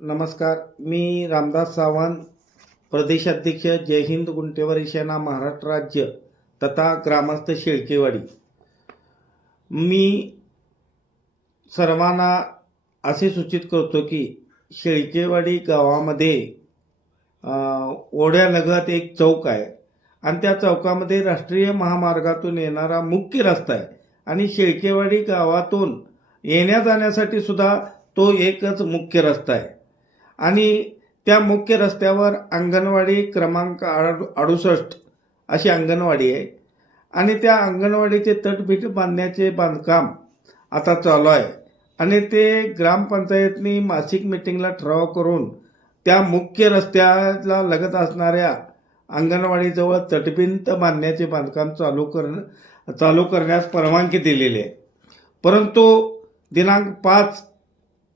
नमस्कार मी रामदास सावंत प्रदेशाध्यक्ष जय हिंद गुंटेवारी सेना महाराष्ट्र राज्य तथा ग्रामस्थ शेळकेवाडी. मी सर्वांना असे सूचित करतो की शेळकेवाडी गावामध्ये ओढ्यालगत एक चौक आहे आणि त्या चौकामध्ये राष्ट्रीय महामार्गातून येणारा मुख्य रस्ता आहे आणि शेळकेवाडी गावातून येण्या जाण्यासाठी सुद्धा तो एकच मुख्य रस्ता आहे. आणि त्या मुख्य रस्त्यावर अंगणवाडी क्रमांक आड अडुसष्ट अशी अंगणवाडी आहे. आणि त्या अंगणवाडीचे तटबीट बांधण्याचे बांधकाम आता चालू आहे. आणि ते ग्रामपंचायतनी मासिक मिटिंगला ठराव करून त्या मुख्य रस्त्याला लगत असणाऱ्या अंगणवाडीजवळ तटभिंत बांधण्याचे बांधकाम चालू करणं चालू करण्यास परवानगी दिलेली आहे. परंतु दिनांक पाच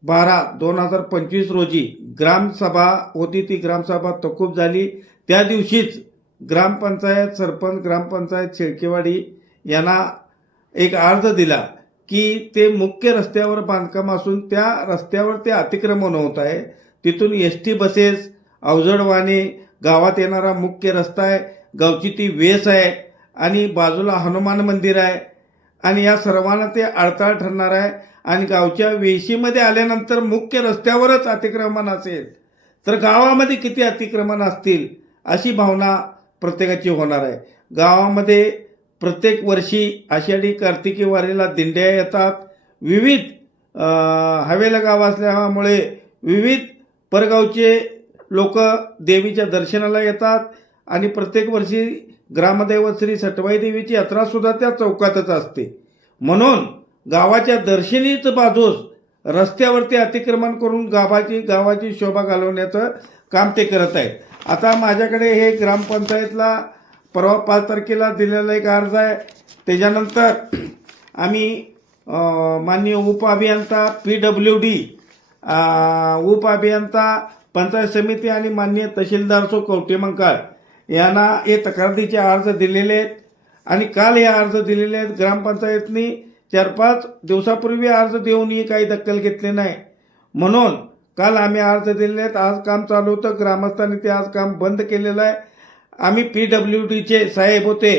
बारा दोन हजार पंचवीस रोजी ग्रामसभा होती ती ग्रामसभा तकूब झाली. त्या दिवशीच ग्रामपंचायत सरपंच ग्रामपंचायत शेळकेवाडी यांना एक अर्ज दिला की ते मुख्य रस्त्यावर बांधकाम असून त्या रस्त्यावर ते अतिक्रमण होत आहे. तिथून एस टी बसेस अवजडवाने गावात येणारा मुख्य रस्ता आहे गावची ती वेस आहे आणि बाजूला हनुमान मंदिर आहे आणि या सर्वांना ते अडथळा ठरणार आहे. आणि गावच्या वेशीमध्ये आल्यानंतर मुख्य रस्त्यावरच अतिक्रमण असेल तर गावामध्ये किती अतिक्रमण असतील अशी भावना प्रत्येकाची होणार आहे. गावामध्ये प्रत्येक वर्षी आषाढी कार्तिकी वारीला दिंड्या येतात. विविध हवेला गाव असल्यामुळे विविध परगावचे लोक देवीच्या दर्शनाला येतात आणि प्रत्येक वर्षी ग्रामदैवत श्री सटवाई देवीची यात्रासुद्धा त्या चौकातच असते. म्हणून गावाच्या दर्शनीच बाजूस रस्त्यावरती अतिक्रमण करून गावाची गावाची शोभा घालवण्याचं काम ते करत आहेत. आता माझ्याकडे हे ग्रामपंचायतला परवा पाच तारखेला दिलेला एक अर्ज आहे. त्याच्यानंतर आम्ही माननीय उप अभियंता पी डब्ल्यू डी उप अभियंता पंचायत समिती आणि माननीय तहसीलदार सो कवटेमंकाळ यांना हे तक्रारीचे अर्ज दिलेले आहेत. आणि काल हे अर्ज दिलेले आहेत ग्रामपंचायतनी. चार पाच दिवसापूर्वी अर्ज देऊनही काही दखल घेतली नाही. म्हणून काल आम्ही अर्ज दिलेले आहेत. आज काम चालू होतं. ग्रामस्थांनी ते आज काम बंद केलेलं आहे. आम्ही पी डब्ल्यू डीचे साहेब होते.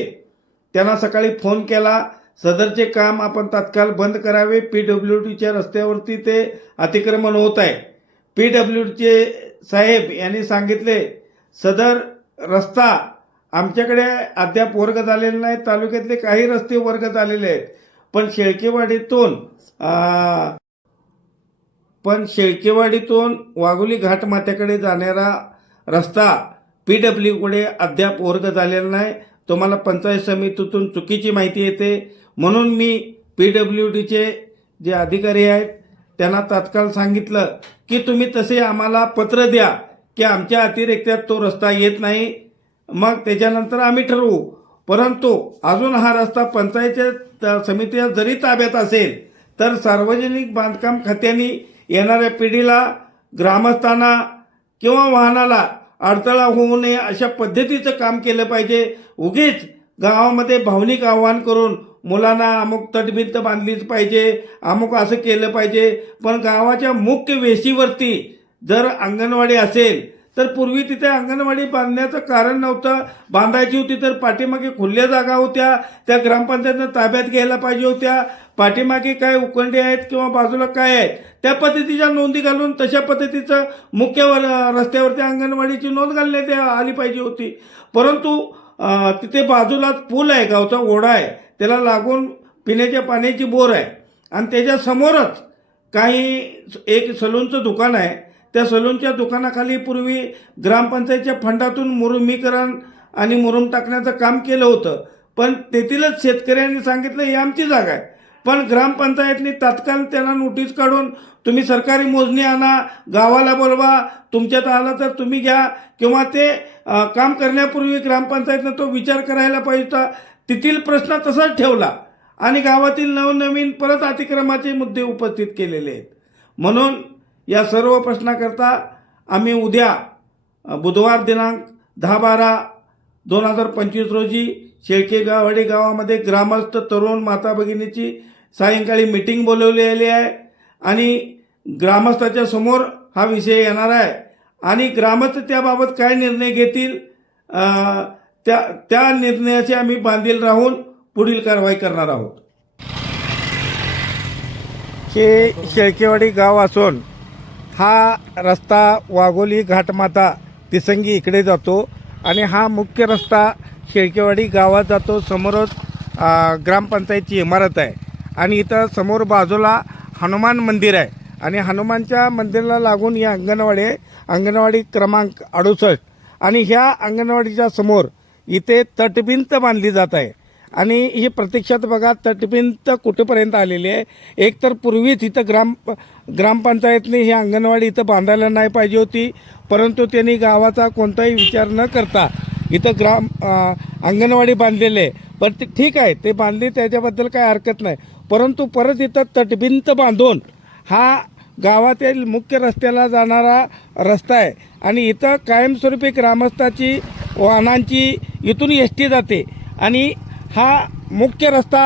त्यांना सकाळी फोन केला. सदरचे काम आपण तात्काळ बंद करावे. पी डब्ल्यू डीच्या रस्त्यावरती ते अतिक्रमण होत आहे. पी डब्ल्यू डीचे साहेब यांनी सांगितले सदर रस्ता आमच्याकडे अद्याप वर्ग झालेला नाही. तालुक्यातले काही रस्ते वर्ग झालेले आहेत. पण शेळकेवाडीतून पण शेळकेवाडीतून वाघोली घाटमाथ्याकडे जाणारा रस्ता पी डब्ल्यूकडे अद्याप वर्ग झालेला नाही. तुम्हाला पंचायत समितीतून चुकीची माहिती येते. म्हणून मी पी डब्ल्यू डीचे जे अधिकारी आहेत त्यांना तात्काळ सांगितलं की तुम्ही तसे आम्हाला पत्र द्या की आमच्या अतिरेक्त्यात तो रस्ता येत नाही. मग त्याच्यानंतर आम्ही ठरवू. परंतु अजून हा रस्ता पंचायत समितीच्या जरी ताब्यात असेल तर सार्वजनिक बांधकाम खात्याने येणाऱ्या पिढीला ग्रामस्थांना किंवा वाहनाला अडथळा होऊ नये अशा पद्धतीचं काम केलं पाहिजे. उगीच गावामध्ये भावनिक आव्हान करून मुलांना अमुक तटभिंत बांधलीच पाहिजे अमुक असं केलं पाहिजे. पण गावाच्या मुख्य वेशीवरती जर अंगणवाडी असेल तर पूर्वी तिथे अंगणवाडी बांधण्याचं कारण नव्हतं. बांधायची होती तर पाठीमागे खुल्या जागा होत्या. त्या ग्रामपंचायतनं ताब्यात घ्यायला पाहिजे होत्या. पाठीमागे काय उकंडे आहेत किंवा बाजूला काय आहेत? त्या पद्धतीच्या नोंदी घालून तशा पद्धतीचं मुख्य रस्त्यावरती अंगणवाडीची नोंद घालण्यात आली पाहिजे होती. परंतु तिथे बाजूलाच पूल आहे गावचा ओढा आहे. त्याला लागून पिण्याच्या पाण्याची बोर आहे. आणि त्याच्यासमोरच काही एक सलूनचं दुकान आहे. त्या सलूनच्या दुकानाखाली पूर्वी ग्रामपंचायतच्या फंडातून मुरुमीकरण आणि मुरुम टाकण्याचं काम केलं होतं. पण तेथीलच शेतकऱ्यांनी सांगितलं ही आमची जागा आहे. पण ग्रामपंचायतने तात्काळ त्यांना नोटीस काढून तुम्ही सरकारी मोजणी आणा गावाला बोलवा तुमच्यात आला तर तुम्ही घ्या. किंवा ते आ, काम करण्यापूर्वी ग्रामपंचायतनं तो विचार करायला पाहिजे होता. तेथील प्रश्न तसाच ठेवला आणि गावातील नवनवीन परत अतिक्रमाचे मुद्दे उपस्थित केलेले आहेत. म्हणून या सर्व प्रश्नाकरता आम्ही उद्या बुधवार दिनांक दहा बारा दोन हजार पंचवीस रोजी शेळकेगाववाडी गावामध्ये ग्रामस्थ तरुण माता भगिनीची सायंकाळी मिटिंग बोलवलेली आहे आणि ग्रामस्थाच्या समोर हा विषय येणार आहे. आणि ग्रामस्थ त्याबाबत काय निर्णय घेतील त्या त्या निर्णयाचे आम्ही बांधील राहून पुढील कारवाई करणार आहोत. हे शेळकेवाडी गाव असून हा रस्ता वाघोली घाटमाता तिसंगी इकडे जातो आणि हा मुख्य रस्ता शेळकेवाडी गावात जातो. समोरच ग्रामपंचायतीची ग्रामपंचायतची इमारत आहे. आणि इथं समोर बाजूला हनुमान मंदिर आहे. आणि हनुमानच्या मंदिराला लागून ही अंगणवाडी आहे. अंगणवाडी क्रमांक अडुसष्ट. आणि ह्या अंगणवाडीच्या समोर इथे तटभिंत बांधली जात आहे. आणि ही प्रत्यक्षात बघा तटबिंत कुठेपर्यंत आलेली आहे? एक तर पूर्वीच इथं ग्राम ग्रामपंचायतने ही अंगणवाडी इथं बांधायला नाही पाहिजे होती परंतु त्यांनी गावाचा कोणताही विचार न करता इथं ग्राम अंगणवाडी बांधलेली आहे. पण ते ठीक आहे ते बांधली त्याच्याबद्दल काय हरकत नाही. परंतु परत इथं तटबिंत बांधून हा गावातील मुख्य रस्त्याला जाणारा रस्ता आहे. आणि इथं कायमस्वरूपी ग्रामस्थाची वाहनांची इथून एस टी जाते. आणि हा मुख्य रस्ता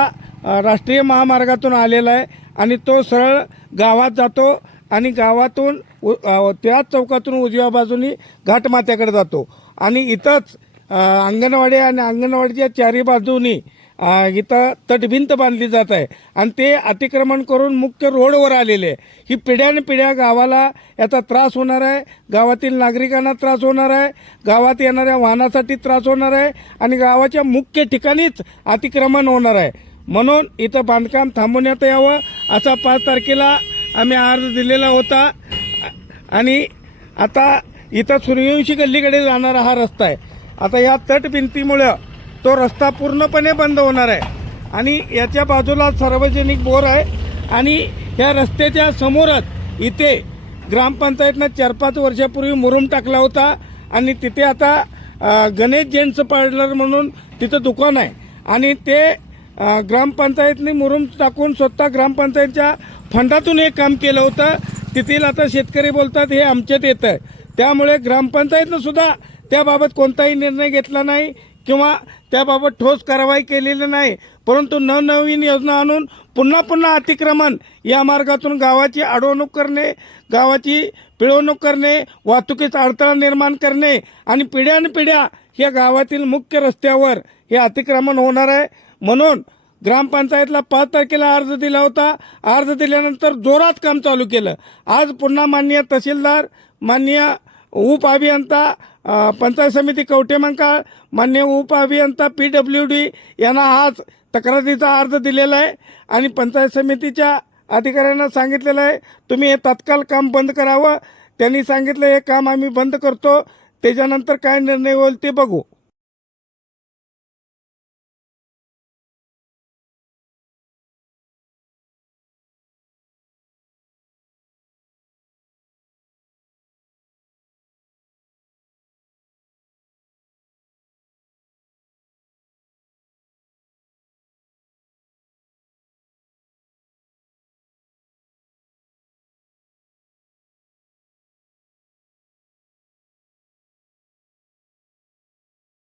राष्ट्रीय महामार्गातून आलेला आहे आणि तो सरळ गावात जातो आणि गावातून उ- त्याच चौकातून उजव्या बाजूनी घाटमात्याकडे जातो. आणि इथंच अंगणवाडी आणि अंगणवाडीच्या चारी बाजूनी इथं तटभिंत बांधली जात आहे. आणि ते अतिक्रमण करून मुख्य रोडवर आलेले आहे. ही पिढ्यान पिढ्या गावाला याचा त्रास होणार आहे. गावातील नागरिकांना त्रास होणार आहे. गावात येणाऱ्या वाहनासाठी त्रास होणार आहे. आणि गावाच्या मुख्य ठिकाणीच अतिक्रमण होणार आहे. म्हणून इथं बांधकाम थांबवण्यात यावं. असा पाच तारखेला आम्ही अर्ज दिलेला होता. आणि आता इथं सूर्यवंशी गल्लीकडे जाणारा हा रस्ता आहे. आता या तटभिंतीमुळं तो रस्ता पूर्णपणे बंद होणार आहे. आणि याच्या बाजूला सार्वजनिक बोर आहे आणि या रस्त्याच्या समोरच इथे ग्रामपंचायतनं चार पाच वर्षापूर्वी मुरुम टाकला होता आणि तिथे आता गणेश जेंट्स पार्लर म्हणून तिथं दुकान आहे. आणि ते ग्रामपंचायतने मुरुम टाकून स्वतः ग्रामपंचायतच्या फंडातून हे काम केलं होतं. तिथील आता शेतकरी बोलतात हे आमच्यात येतं आहे त्यामुळे ग्रामपंचायतनं सुद्धा त्याबाबत कोणताही निर्णय घेतला नाही. किंवा त्याबाबत ठोस कारवाई केलेली नाही. परंतु नवनवीन योजना आणून पुन्हा पुन्हा अतिक्रमण या मार्गातून गावाची अडवणूक करणे गावाची पिळवणूक करणे वाहतुकीचा अडथळा निर्माण करणे आणि पिढ्यानपिढ्या या गावातील मुख्य रस्त्यावर हे अतिक्रमण होणार आहे. म्हणून ग्रामपंचायतला पाच तारखेला अर्ज दिला होता. अर्ज दिल्यानंतर जोरात काम चालू केलं. आज पुन्हा माननीय तहसीलदार माननीय उप अभियंता पंचायत समिती कवटेमंकाळ मान्य उप अभियंता पी डब्ल्यू डी यांना आज तक्रारीचा अर्ज दिलेला आहे. आणि पंचायत समितीच्या अधिकाऱ्यांना सांगितलेलं आहे तुम्ही हे तात्काळ काम बंद करावं. त्यांनी सांगितलं हे काम आम्ही बंद करतो. त्याच्यानंतर काय निर्णय होईल ते बघू.